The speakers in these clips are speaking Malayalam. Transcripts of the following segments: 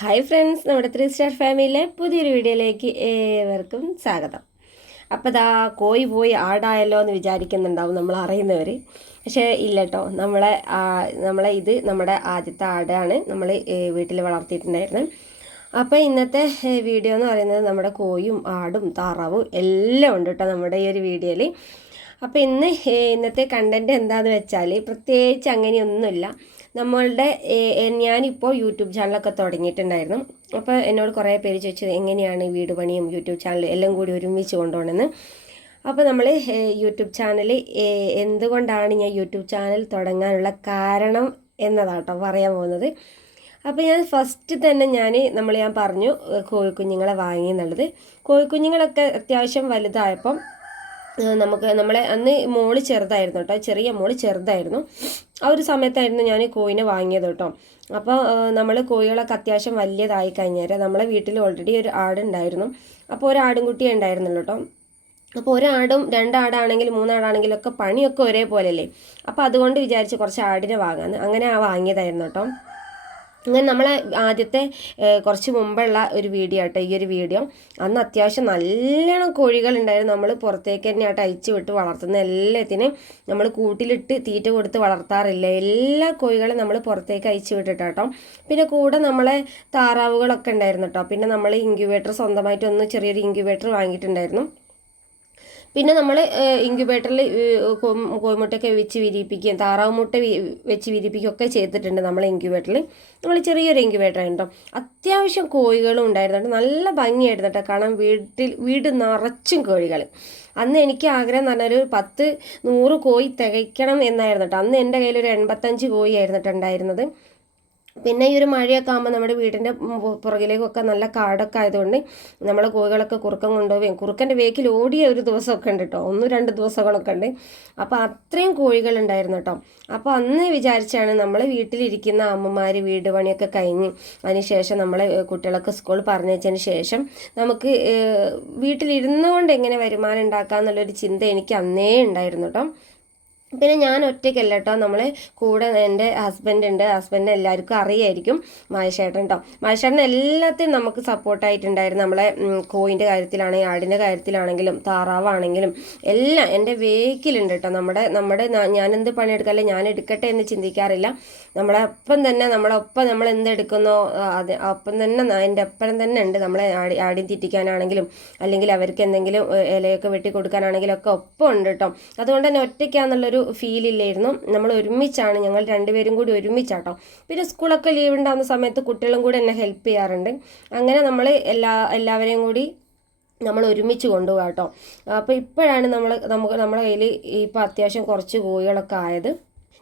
ഹായ് ഫ്രണ്ട്സ് നമ്മുടെ ത്രീ സ്റ്റാർ ഫാമിലിയിലെ പുതിയൊരു വീഡിയോയിലേക്ക് ഏവർക്കും സ്വാഗതം. അപ്പോൾ ദാ കോയി പോയി ആടായല്ലോ എന്ന് വിചാരിക്കുന്നുണ്ടാവും നമ്മൾ അറിയുന്നവർ പക്ഷേ ഇല്ല കേട്ടോ നമ്മളെ നമ്മളെ ഇത് നമ്മുടെ ആദ്യത്തെ ആടാണ് നമ്മൾ വീട്ടിൽ വളർത്തിയിട്ടുണ്ടായിരുന്നത് അപ്പോൾ ഇന്നത്തെ വീഡിയോ എന്ന് പറയുന്നത് നമ്മുടെ കോയും ആടും താറാവും എല്ലാം ഉണ്ട് കേട്ടോ നമ്മുടെ ഈ ഒരു വീഡിയോയിൽ അപ്പോൾ ഇന്ന് ഇന്നത്തെ കണ്ടന്റ് എന്താണെന്ന് വെച്ചാൽ പ്രത്യേകിച്ച് അങ്ങനെയൊന്നുമില്ല. നമ്മളുടെ ഞാനിപ്പോൾ യൂട്യൂബ് ചാനലൊക്കെ തുടങ്ങിയിട്ടുണ്ടായിരുന്നു. അപ്പോൾ എന്നോട് കുറേ പേര് ചോദിച്ചു എങ്ങനെയാണ് വീട് പണിയും യൂട്യൂബ് ചാനലും എല്ലാം കൂടി ഒരുമിച്ച് കൊണ്ടുപോകണമെന്ന് അപ്പോൾ നമ്മൾ യൂട്യൂബ് ചാനൽ എന്തുകൊണ്ടാണ് ഞാൻ യൂട്യൂബ് ചാനൽ തുടങ്ങാനുള്ള കാരണം എന്നതാട്ടോ പറയാൻ പോകുന്നത്. അപ്പോൾ ഞാൻ ഫസ്റ്റ് തന്നെ ഞാൻ നമ്മൾ ഞാൻ പറഞ്ഞു കോഴിക്കുഞ്ഞുങ്ങളെ വാങ്ങി എന്നുള്ളത്. കോഴിക്കുഞ്ഞുങ്ങളൊക്കെ അത്യാവശ്യം വലുതായപ്പം നമുക്ക് നമ്മളെ അന്ന് മോൾ ചെറുതായിരുന്നു കേട്ടോ ചെറിയ മോൾ ചെറുതായിരുന്നു. ആ ഒരു സമയത്തായിരുന്നു ഞാൻ കോയിനെ വാങ്ങിയത് കേട്ടോ. അപ്പോൾ നമ്മൾ കോഴികളൊക്കെ അത്യാവശ്യം വലിയതായി കഴിഞ്ഞാൽ നമ്മളെ വീട്ടിൽ ഓൾറെഡി ഒരു ആടുണ്ടായിരുന്നു. അപ്പോൾ ഒരു ആടും ആടുംകുട്ടിയേ ഉണ്ടായിരുന്നുള്ളൂ കേട്ടോ. അപ്പോൾ ഒരാടും രണ്ടാടാണെങ്കിലും മൂന്നാടാണെങ്കിലും ഒക്കെ പണിയൊക്കെ ഒരേപോലെയല്ലേ അപ്പോൾ അതുകൊണ്ട് വിചാരിച്ച് കുറച്ച് ആടിനെ വാങ്ങാമെന്ന് അങ്ങനെ ആ വാങ്ങിയതായിരുന്നു കേട്ടോ. അങ്ങനെ നമ്മളെ ആദ്യത്തെ കുറച്ച് മുമ്പുള്ള ഒരു വീഡിയോ ആട്ടോ ഈ ഒരു വീഡിയോ. അന്ന് അത്യാവശ്യം നല്ലോണം കോഴികളുണ്ടായിരുന്നു നമ്മൾ പുറത്തേക്ക് തന്നെ അയച്ചു വിട്ട് വളർത്തുന്ന എല്ലാത്തിനും നമ്മൾ കൂട്ടിലിട്ട് തീറ്റ കൊടുത്ത് വളർത്താറില്ല. എല്ലാ കോഴികളും നമ്മൾ പുറത്തേക്ക് അയച്ചു വിട്ടിട്ടാട്ടോ. പിന്നെ കൂടെ നമ്മളെ താറാവുകളൊക്കെ ഉണ്ടായിരുന്നു കേട്ടോ പിന്നെ നമ്മൾ ഇൻക്യുബേറ്റർ സ്വന്തമായിട്ട് ഒന്ന് ചെറിയൊരു ഇൻക്യുബേറ്റർ വാങ്ങിയിട്ടുണ്ടായിരുന്നു. പിന്നെ നമ്മൾ ഇൻക്യുബേറ്ററിൽ കോഴിമുട്ടയൊക്കെ വെച്ച് വിരിയിപ്പിക്കുകയും താറാവ് മുട്ട വെച്ച് വിരിപ്പിക്കുകയും ഒക്കെ ചെയ്തിട്ടുണ്ട് നമ്മൾ ഇൻക്യുബേറ്ററിൽ നമ്മൾ ചെറിയൊരു ഇൻക്യുബേറ്റർ ഉണ്ടോ അത്യാവശ്യം കോഴികളും ഉണ്ടായിരുന്നു നല്ല ഭംഗിയായിരുന്നു കേട്ടോ. കാരണം വീട്ടിൽ വീട് നിറച്ചും കോഴികൾ അന്ന് എനിക്ക് ആഗ്രഹം എന്ന് പറഞ്ഞാൽ ഒരു പത്ത് നൂറ് കോഴി തികയ്ക്കണം എന്നായിരുന്നു കേട്ടോ. അന്ന് എന്റെ കയ്യിൽ ഒരു എൺപത്തഞ്ച് കോഴി ആയിരുന്നു കേട്ടോ ഉണ്ടായിരുന്നത്. പിന്നെ ഈ ഒരു മഴയൊക്കെ ആകുമ്പോൾ നമ്മുടെ വീടിന്റെ പുറകിലേക്കൊക്കെ നല്ല കാടൊക്കെ ആയതുകൊണ്ട് നമ്മൾ കോഴികളൊക്കെ കുറുക്കം കൊണ്ടുപോവുകയും കുറുക്കന്റെ വേക്കിൽ ഓടിയ ഒരു ദിവസമൊക്കെ ഉണ്ട് കേട്ടോ ഒന്നും രണ്ട് ദിവസങ്ങളൊക്കെ ഉണ്ട്. അപ്പോൾ അത്രയും കോഴികളുണ്ടായിരുന്നു കേട്ടോ അപ്പോൾ അന്ന് വിചാരിച്ചാണ് നമ്മൾ വീട്ടിലിരിക്കുന്ന അമ്മമാർ വീട് പണിയൊക്കെ കഴിഞ്ഞ് അതിനുശേഷം നമ്മളെ കുട്ടികളൊക്കെ സ്കൂൾ പറഞ്ഞതിന് ശേഷം നമുക്ക് വീട്ടിലിരുന്നുകൊണ്ട് എങ്ങനെ വരുമാനം ഉണ്ടാക്കാം എന്നുള്ളൊരു ചിന്ത എനിക്ക് അന്നേ ഉണ്ടായിരുന്നു കേട്ടോ പിന്നെ ഞാൻ ഒറ്റയ്ക്കല്ല കേട്ടോ നമ്മൾ കൂടെ എന്റെ ഹസ്ബൻഡ് ഉണ്ട്. ഹസ്ബൻഡിനെ എല്ലാവർക്കും അറിയായിരിക്കും മഹേഷേട്ടൻ കേട്ടോ മഹേഷേട്ടൻ എല്ലാത്തിനും നമുക്ക് സപ്പോർട്ടായിട്ടുണ്ടായിരുന്നു നമ്മളെ കോയിന്റെ കാര്യത്തിലാണെങ്കിലും ആടിന്റെ കാര്യത്തിലാണെങ്കിലും താറാവാണെങ്കിലും എല്ലാം എന്റെ വേക്കിലുണ്ട് കേട്ടോ നമ്മുടെ നമ്മുടെ ഞാനെന്ത് പണിയെടുക്കല്ലേ? ഞാൻ എടുക്കട്ടെ എന്ന് ചിന്തിക്കാറില്ല. നമ്മളെ ഒപ്പം തന്നെ നമ്മളെ ഒപ്പം നമ്മൾ എന്തെടുക്കുന്നോ അത് ഒപ്പം തന്നെ എന്റെ ഒപ്പം തന്നെ ഉണ്ട്. നമ്മളെ ആടി ആടിയും തീറ്റിക്കാനാണെങ്കിലും അല്ലെങ്കിൽ അവർക്ക് എന്തെങ്കിലും ഇലയൊക്കെ വെട്ടി കൊടുക്കാനാണെങ്കിലും ഒക്കെ ഒപ്പം ഉണ്ട് കേട്ടോ അതുകൊണ്ട് തന്നെ ഒറ്റയ്ക്കാന്നുള്ളൊരു ഫീൽ ഇല്ലായിരുന്നു. നമ്മൾ ഒരുമിച്ചാണ് ഞങ്ങൾ രണ്ടുപേരും കൂടി ഒരുമിച്ചാട്ടോ. പിന്നെ സ്കൂളൊക്കെ ലീവ് ഉണ്ടാകുന്ന സമയത്ത് കുട്ടികളും കൂടി എന്നെ ഹെൽപ്പ് ചെയ്യാറുണ്ട്. അങ്ങനെ നമ്മൾ എല്ലാ എല്ലാവരെയും കൂടി നമ്മൾ ഒരുമിച്ച് കൊണ്ടുപോകാം കേട്ടോ അപ്പോൾ ഇപ്പോഴാണ് നമ്മൾ നമുക്ക് നമ്മുടെ കയ്യിൽ ഇപ്പോൾ അത്യാവശ്യം കുറച്ച് കോഴികളൊക്കെ ആയത്.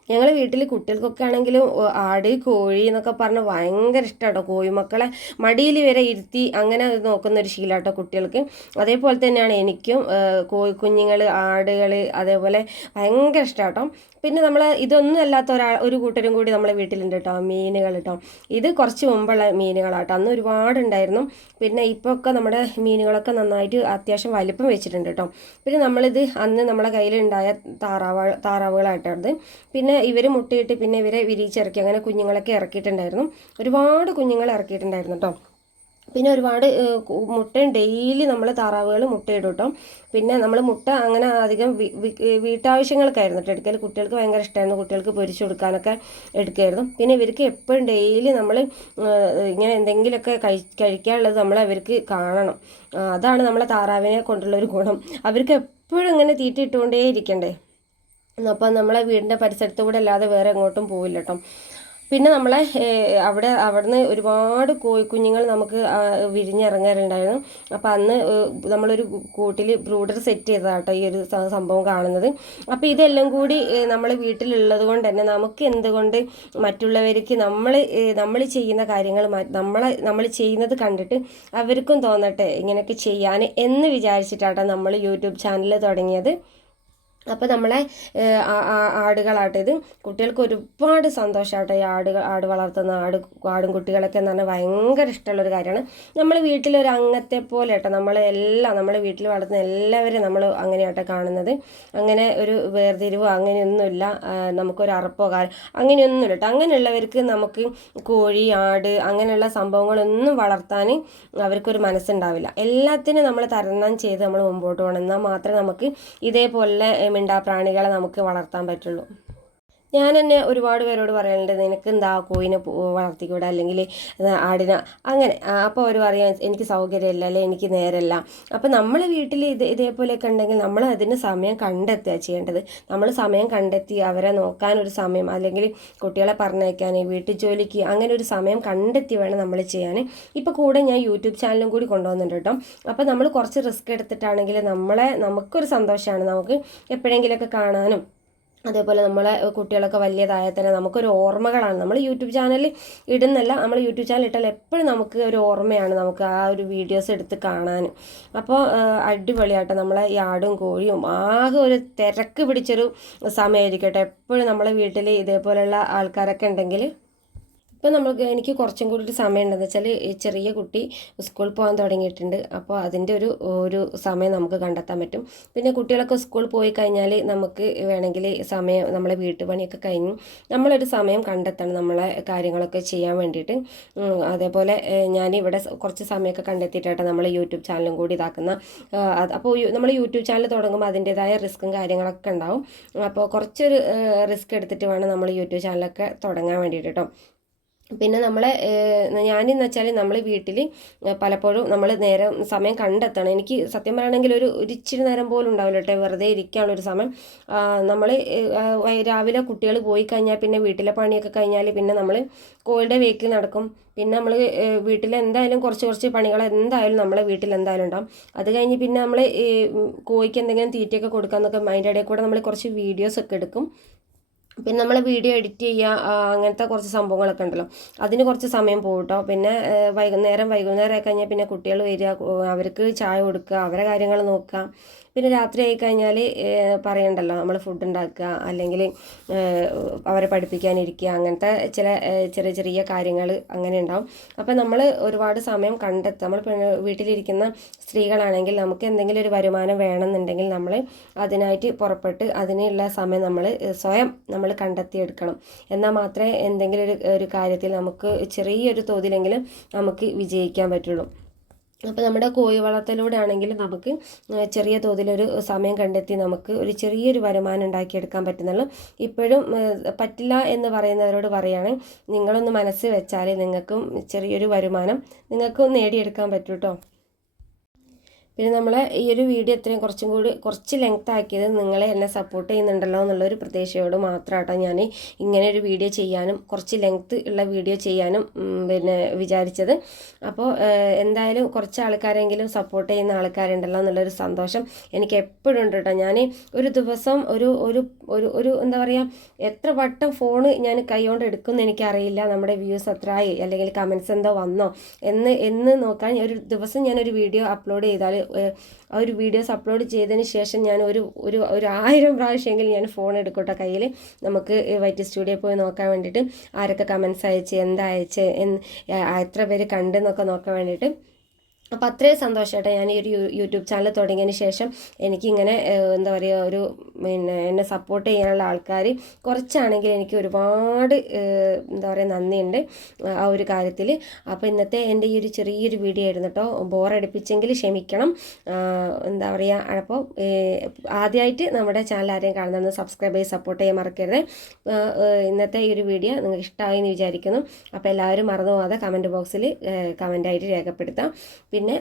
ഞങ്ങൾ വീട്ടിൽ കുട്ടികൾക്കൊക്കെ ആണെങ്കിലും ആട് കോഴി എന്നൊക്കെ പറഞ്ഞ് ഭയങ്കര ഇഷ്ടമാണ് കോഴിമക്കളെ മടിയിൽ വരെ ഇരുത്തി അങ്ങനെ നോക്കുന്ന ഒരു ശീലാട്ടോ കുട്ടികൾക്ക്. അതേപോലെ തന്നെയാണ് എനിക്കും കോഴി കുഞ്ഞുങ്ങൾ ആടുകൾ അതേപോലെ ഭയങ്കര ഇഷ്ടമാട്ടോ പിന്നെ നമ്മൾ ഇതൊന്നും അല്ലാത്ത ഒരാൾ ഒരു കൂട്ടരും കൂടി നമ്മളെ വീട്ടിലുണ്ട് കേട്ടോ മീനുകൾ കേട്ടോ ഇത് കുറച്ച് മുമ്പുള്ള മീനുകളാട്ടോ. അന്ന് ഒരുപാടുണ്ടായിരുന്നു. പിന്നെ ഇപ്പോൾ ഒക്കെ നമ്മുടെ മീനുകളൊക്കെ നന്നായിട്ട് അത്യാവശ്യം വലിപ്പം വെച്ചിട്ടുണ്ട് കേട്ടോ പിന്നെ നമ്മളിത് അന്ന് നമ്മുടെ കയ്യിലുണ്ടായ താറാവ് താറാവുകളായിട്ടാണ് പിന്നെ ഇവർ മുട്ടയിട്ട് പിന്നെ ഇവരെ വിരിയിച്ചിറക്കി അങ്ങനെ കുഞ്ഞുങ്ങളൊക്കെ ഇറക്കിയിട്ടുണ്ടായിരുന്നു. ഒരുപാട് കുഞ്ഞുങ്ങൾ ഇറക്കിയിട്ടുണ്ടായിരുന്നു കേട്ടോ. പിന്നെ ഒരുപാട് മുട്ടയും ഡെയിലി നമ്മൾ താറാവുകൾ മുട്ടയിടും കേട്ടോ. പിന്നെ നമ്മൾ മുട്ട അങ്ങനെ അധികം വീട്ടാവശ്യങ്ങൾക്കായിരുന്നു കേട്ടോ എടുക്കൽ കുട്ടികൾക്ക് ഭയങ്കര ഇഷ്ടമായിരുന്നു കുട്ടികൾക്ക് പൊരിച്ചു കൊടുക്കാനൊക്കെ എടുക്കുമായിരുന്നു പിന്നെ ഇവർക്ക് എപ്പോഴും ഡെയിലി നമ്മൾ ഇങ്ങനെ എന്തെങ്കിലുമൊക്കെ കഴി കഴിക്കാനുള്ളത് നമ്മൾ അവർക്ക് കാണണം. അതാണ് നമ്മളെ താറാവിനെ കൊണ്ടുള്ള ഒരു ഗുണം. അവർക്ക് എപ്പോഴും ഇങ്ങനെ തീറ്റ ഇട്ടുകൊണ്ടേ ഇരിക്കണ്ടേ അപ്പം നമ്മളെ വീടിന്റെ പരിസരത്ത് കൂടെ അല്ലാതെ വേറെ എങ്ങോട്ടും പോവില്ല കേട്ടോ പിന്നെ നമ്മളെ അവിടെ അവിടുന്ന് ഒരുപാട് കോഴിക്കുഞ്ഞുങ്ങൾ നമുക്ക് വിരിഞ്ഞിറങ്ങാറുണ്ടായിരുന്നു. അപ്പോൾ അന്ന് നമ്മളൊരു കൂട്ടിൽ ബ്രൂഡർ സെറ്റ് ചെയ്തതാട്ടോ ഈ ഒരു സംഭവം കാണുന്നത്. അപ്പോൾ ഇതെല്ലാം കൂടി നമ്മൾ വീട്ടിലുള്ളത് കൊണ്ട് തന്നെ നമുക്ക് എന്തുകൊണ്ട് മറ്റുള്ളവർക്ക് നമ്മൾ നമ്മൾ ചെയ്യുന്ന കാര്യങ്ങൾ നമ്മളെ നമ്മൾ ചെയ്യുന്നത് കണ്ടിട്ട് അവർക്കും തോന്നട്ടെ ഇങ്ങനെയൊക്കെ ചെയ്യാൻ എന്ന് വിചാരിച്ചിട്ടാട്ടോ നമ്മൾ യൂട്യൂബ് ചാനൽ തുടങ്ങിയത്. അപ്പോൾ നമ്മളെ ആടുകളാട്ടെ ഇത് കുട്ടികൾക്ക് ഒരുപാട് സന്തോഷമാട്ടെ ഈ ആടുകൾ ആട് വളർത്തുന്ന ആട് ആടും കുട്ടികളൊക്കെ എന്ന് പറഞ്ഞാൽ ഭയങ്കര ഇഷ്ടമുള്ളൊരു കാര്യമാണ്. നമ്മൾ വീട്ടിലൊരു അംഗത്തെ പോലെ കേട്ടോ നമ്മൾ എല്ലാം നമ്മൾ വീട്ടിൽ വളർത്തുന്ന എല്ലാവരെയും നമ്മൾ അങ്ങനെയാട്ടെ കാണുന്നത്. അങ്ങനെ ഒരു വേർതിരിവോ അങ്ങനെയൊന്നുമില്ല നമുക്കൊരു അറപ്പോ കാര്യം അങ്ങനെയൊന്നുമില്ല കേട്ടോ. അങ്ങനെയുള്ളവർക്ക് നമുക്ക് കോഴി ആട് അങ്ങനെയുള്ള സംഭവങ്ങളൊന്നും വളർത്താൻ അവർക്കൊരു മനസ്സുണ്ടാവില്ല. എല്ലാത്തിനും നമ്മൾ തരണം ചെയ്ത് നമ്മൾ മുമ്പോട്ട് പോകണം. എന്നാൽ മാത്രമേ നമുക്ക് ഇതേപോലെ മിണ്ടാപ്രാണികളെ നമുക്ക് വളർത്താൻ പറ്റുള്ളൂ. ഞാൻ തന്നെ ഒരുപാട് പേരോട് പറയാനുണ്ട് നിനക്ക് എന്താ കോയിനെ വളർത്തിക്കൂട? അല്ലെങ്കിൽ ആടിനെ അങ്ങനെ. അപ്പോൾ അവർ പറയാം എനിക്ക് സൗകര്യമില്ല അല്ലെ? എനിക്ക് നേരല്ല. അപ്പോൾ നമ്മൾ വീട്ടിൽ ഇത് ഇതേപോലെയൊക്കെ ഉണ്ടെങ്കിൽ നമ്മൾ അതിന് സമയം കണ്ടെത്തുക ചെയ്യേണ്ടത്. നമ്മൾ സമയം കണ്ടെത്തി അവരെ നോക്കാനൊരു സമയം അല്ലെങ്കിൽ കുട്ടികളെ പറഞ്ഞയക്കാൻ വീട്ടു ജോലിക്ക് അങ്ങനെ ഒരു സമയം കണ്ടെത്തി വേണം നമ്മൾ ചെയ്യാൻ ഇപ്പോൾ കൂടെ ഞാൻ യൂട്യൂബ് ചാനലും കൂടി കൊണ്ടുവന്നിട്ടുണ്ട് കേട്ടോ. അപ്പോൾ നമ്മൾ കുറച്ച് റിസ്ക് എടുത്തിട്ടാണെങ്കിൽ നമ്മളെ നമുക്കൊരു സന്തോഷമാണ് നമുക്ക് എപ്പോഴെങ്കിലുമൊക്കെ കാണാനും അതേപോലെ നമ്മളെ കുട്ടികളൊക്കെ വലിയതായാൽ തന്നെ നമുക്കൊരു ഓർമ്മകളാണ്. നമ്മൾ യൂട്യൂബ് ചാനലിൽ ഇടുന്നല്ല നമ്മൾ യൂട്യൂബ് ചാനൽ ഇട്ടാൽ എപ്പോഴും നമുക്ക് ഒരു ഓർമ്മയാണ് നമുക്ക് ആ ഒരു വീഡിയോസ് എടുത്ത് കാണാൻ. അപ്പോൾ അടിപൊളിയായിട്ട് നമ്മളെ ഈ ആടും കോഴിയും ആകെ ഒരു തിരക്ക് പിടിച്ചൊരു സമയമായിരിക്കട്ടെ. എപ്പോഴും നമ്മളെ വീട്ടിൽ ഇതേപോലെയുള്ള ആൾക്കാരൊക്കെ ഉണ്ടെങ്കിൽ ഇപ്പം നമുക്ക് എനിക്ക് കുറച്ചും കൂടി സമയം ഉണ്ടെന്ന് വെച്ചാൽ ചെറിയ കുട്ടി സ്കൂളിൽ പോകാൻ തുടങ്ങിയിട്ടുണ്ട്. അപ്പോൾ അതിന്റെ ഒരു ഒരു സമയം നമുക്ക് കണ്ടെത്താൻ പറ്റും. പിന്നെ കുട്ടികളൊക്കെ സ്കൂളിൽ പോയി കഴിഞ്ഞാൽ നമുക്ക് വേണമെങ്കിൽ സമയം നമ്മളെ വീട്ടുപണിയൊക്കെ കഴിഞ്ഞ് നമ്മളൊരു സമയം കണ്ടെത്തണം നമ്മളെ കാര്യങ്ങളൊക്കെ ചെയ്യാൻ വേണ്ടിയിട്ട്. അതേപോലെ ഞാൻ ഇവിടെ കുറച്ച് സമയമൊക്കെ കണ്ടെത്തിയിട്ടാണ് നമ്മൾ യൂട്യൂബ് ചാനലും കൂടി ഇതാക്കുന്ന അപ്പോൾ നമ്മൾ യൂട്യൂബ് ചാനൽ തുടങ്ങുമ്പോൾ അതിന്റേതായ റിസ്ക്കും കാര്യങ്ങളൊക്കെ ഉണ്ടാവും. അപ്പോൾ കുറച്ചൊരു റിസ്ക് എടുത്തിട്ട് വേണം നമ്മൾ യൂട്യൂബ് ചാനലൊക്കെ തുടങ്ങാൻ വേണ്ടിയിട്ട് കേട്ടോ. പിന്നെ നമ്മളെ ഞാനെന്ന് വെച്ചാൽ നമ്മൾ വീട്ടിൽ പലപ്പോഴും നമ്മൾ നേരം സമയം കണ്ടെത്തണം. എനിക്ക് സത്യം പറയുകയാണെങ്കിൽ ഒരു ഇച്ചിരി നേരം പോലും ഉണ്ടാവില്ല കേട്ടോ. വെറുതെ ഇരിക്കാനുള്ളൊരു സമയം. നമ്മൾ രാവിലെ കുട്ടികൾ പോയി കഴിഞ്ഞാൽ പിന്നെ വീട്ടിലെ പണിയൊക്കെ കഴിഞ്ഞാൽ പിന്നെ നമ്മൾ കോഴിയുടെ വേക്കിൽ നടക്കും. പിന്നെ നമ്മൾ വീട്ടിൽ എന്തായാലും കുറച്ച് കുറച്ച് പണികൾ എന്തായാലും നമ്മളെ വീട്ടിൽ എന്തായാലും ഉണ്ടാവും. അത് കഴിഞ്ഞ് പിന്നെ നമ്മൾ കോഴിക്ക് എന്തെങ്കിലും തീറ്റയൊക്കെ കൊടുക്കാമെന്നൊക്കെ അതിന്റെ ഇടയിൽ കൂടെ നമ്മൾ കുറച്ച് വീഡിയോസൊക്കെ എടുക്കും. പിന്നെ നമ്മൾ വീഡിയോ എഡിറ്റ് ചെയ്യുക അങ്ങനത്തെ കുറച്ച് സംഭവങ്ങളൊക്കെ ഉണ്ടല്ലോ. അതിന് കുറച്ച് സമയം പോകും പിന്നെ വൈകുന്നേരം വൈകുന്നേരം ആയി കഴിഞ്ഞാൽ പിന്നെ കുട്ടികൾ വരിക അവർക്ക് ചായ കൊടുക്കുക അവരെ കാര്യങ്ങൾ നോക്കുക. പിന്നെ രാത്രി ആയി കഴിഞ്ഞാൽ പറയണ്ടല്ലോ നമ്മൾ ഫുഡ് ഉണ്ടാക്കുക അല്ലെങ്കിൽ അവരെ പഠിപ്പിക്കാനിരിക്കുക അങ്ങനത്തെ ചില ചെറിയ ചെറിയ കാര്യങ്ങൾ അങ്ങനെ ഉണ്ടാവും. അപ്പം നമ്മൾ ഒരുപാട് സമയം കണ്ടെത്തുക. നമ്മൾ വീട്ടിലിരിക്കുന്ന സ്ത്രീകളാണെങ്കിൽ നമുക്ക് എന്തെങ്കിലും ഒരു വരുമാനം വേണമെന്നുണ്ടെങ്കിൽ നമ്മൾ അതിനായിട്ട് പുറപ്പെട്ട് അതിനുള്ള സമയം നമ്മൾ സ്വയം നമ്മൾ കണ്ടെത്തിയെടുക്കണം. എന്നാൽ മാത്രമേ എന്തെങ്കിലും ഒരു ഒരു കാര്യത്തിൽ നമുക്ക് ചെറിയൊരു തോതിലെങ്കിലും നമുക്ക് വിജയിക്കാൻ പറ്റുള്ളൂ. അപ്പോൾ നമ്മുടെ കോഴി വളർത്തലൂടെ ആണെങ്കിൽ നമുക്ക് ചെറിയ തോതിലൊരു സമയം കണ്ടെത്തി നമുക്ക് ഒരു ചെറിയൊരു വരുമാനം ഉണ്ടാക്കിയെടുക്കാൻ പറ്റുന്നുള്ളൂ. ഇപ്പോഴും പറ്റില്ല എന്ന് പറയുന്നവരോട് പറയുകയാണ് നിങ്ങളൊന്ന് മനസ്സ് വെച്ചാൽ നിങ്ങൾക്കും ചെറിയൊരു വരുമാനം നിങ്ങൾക്കും നേടിയെടുക്കാൻ പറ്റും കേട്ടോ പിന്നെ നമ്മൾ ഈ ഒരു വീഡിയോ ഇത്രയും കുറച്ചും കൂടി കുറച്ച് ലെങ്ത് ആക്കിയത് നിങ്ങളെ എന്നെ സപ്പോർട്ട് ചെയ്യുന്നുണ്ടല്ലോ എന്നുള്ളൊരു പ്രതീക്ഷയോട് മാത്രമാട്ടോ ഞാൻ ഇങ്ങനെ ഒരു വീഡിയോ ചെയ്യാനും കുറച്ച് ലെങ്ത് ഉള്ള വീഡിയോ ചെയ്യാനും പിന്നെ വിചാരിച്ചത്. അപ്പോൾ എന്തായാലും കുറച്ച് ആൾക്കാരെങ്കിലും സപ്പോർട്ട് ചെയ്യുന്ന ആൾക്കാരുണ്ടല്ലോ എന്നുള്ളൊരു സന്തോഷം എനിക്ക് എപ്പോഴും ഉണ്ട് കേട്ടോ ഞാൻ ഒരു ദിവസം ഒരു ഒരു ഒരു എന്താ പറയുക എത്ര വട്ടം ഫോണ് ഞാൻ കൈകൊണ്ട് എടുക്കുമെന്ന് എനിക്കറിയില്ല. നമ്മുടെ വ്യൂസ് എത്ര ആയി അല്ലെങ്കിൽ കമൻസ് എന്തോ വന്നോ എന്ന് എന്ന് നോക്കാൻ ഒരു ദിവസം ഞാനൊരു വീഡിയോ അപ്ലോഡ് ചെയ്താൽ ആ ഒരു വീഡിയോസ് അപ്ലോഡ് ചെയ്തതിന് ശേഷം ഞാൻ ഒരു ഒരു ഒരു ആയിരം പ്രാവശ്യമെങ്കിലും ഞാൻ ഫോൺ എടുക്കട്ടെ കയ്യിൽ നമുക്ക് വൈറ്റ് സ്റ്റുഡിയോ പോയി നോക്കാൻ വേണ്ടിയിട്ട് ആരൊക്കെ കമൻസ് അയച്ച് എന്താ അയച്ച് എത്ര പേര് കണ്ടെന്നൊക്കെ നോക്കാൻ വേണ്ടിയിട്ട് അപ്പോൾ അത്രയും സന്തോഷമായിട്ട് ഞാൻ ഈ ഒരു യൂട്യൂബ് ചാനൽ തുടങ്ങിയതിന് ശേഷം എനിക്കിങ്ങനെ എന്താ പറയുക ഒരു പിന്നെ എന്നെ സപ്പോർട്ട് ചെയ്യാനുള്ള ആൾക്കാർ കുറച്ചാണെങ്കിൽ എനിക്ക് ഒരുപാട് എന്താ പറയുക നന്ദിയുണ്ട് ആ ഒരു കാര്യത്തിൽ അപ്പോൾ ഇന്നത്തെ എന്റെ ഈ ഒരു ചെറിയൊരു വീഡിയോ ആയിരുന്നു കേട്ടോ ബോറടിപ്പിച്ചെങ്കിൽ ക്ഷമിക്കണം. എന്താ പറയുക അപ്പോൾ ആദ്യമായിട്ട് നമ്മുടെ ചാനൽ ആരെയും കാണുന്നത് സബ്സ്ക്രൈബ് ചെയ്ത് സപ്പോർട്ട് ചെയ്യാൻ മറക്കരുത്. ഇന്നത്തെ ഈ ഒരു വീഡിയോ നിങ്ങൾക്ക് ഇഷ്ടമായി എന്ന് വിചാരിക്കുന്നു. അപ്പോൾ എല്ലാവരും മറന്നു പോകാതെ കമന്റ് ബോക്സിൽ കമന്റായിട്ട് രേഖപ്പെടുത്താം. പിന്നെ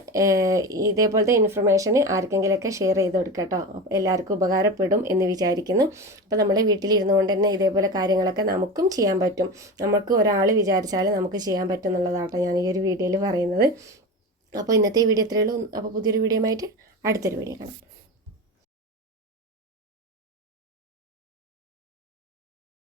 ഇതേപോലത്തെ ഇൻഫർമേഷൻ ആർക്കെങ്കിലുമൊക്കെ ഷെയർ ചെയ്ത് കൊടുക്കുക കേട്ടോ. എല്ലാവർക്കും ഉപകാരപ്പെടും എന്ന് വിചാരിക്കുന്നു. അപ്പോൾ നമ്മുടെ വീട്ടിലിരുന്നു കൊണ്ട് തന്നെ ഇതേപോലെ കാര്യങ്ങളൊക്കെ നമുക്കും ചെയ്യാൻ പറ്റും. നമുക്ക് ഒരാൾ വിചാരിച്ചാൽ നമുക്ക് ചെയ്യാൻ പറ്റും എന്നുള്ളതാട്ടോ ഞാൻ ഈ ഒരു വീഡിയോയിൽ പറയുന്നത്. അപ്പോൾ ഇന്നത്തെ വീഡിയോ ഇത്രയേ ഉള്ളൂ. അപ്പോൾ പുതിയൊരു വീഡിയോ ആയിട്ട് അടുത്തൊരു വീഡിയോ കാണാം.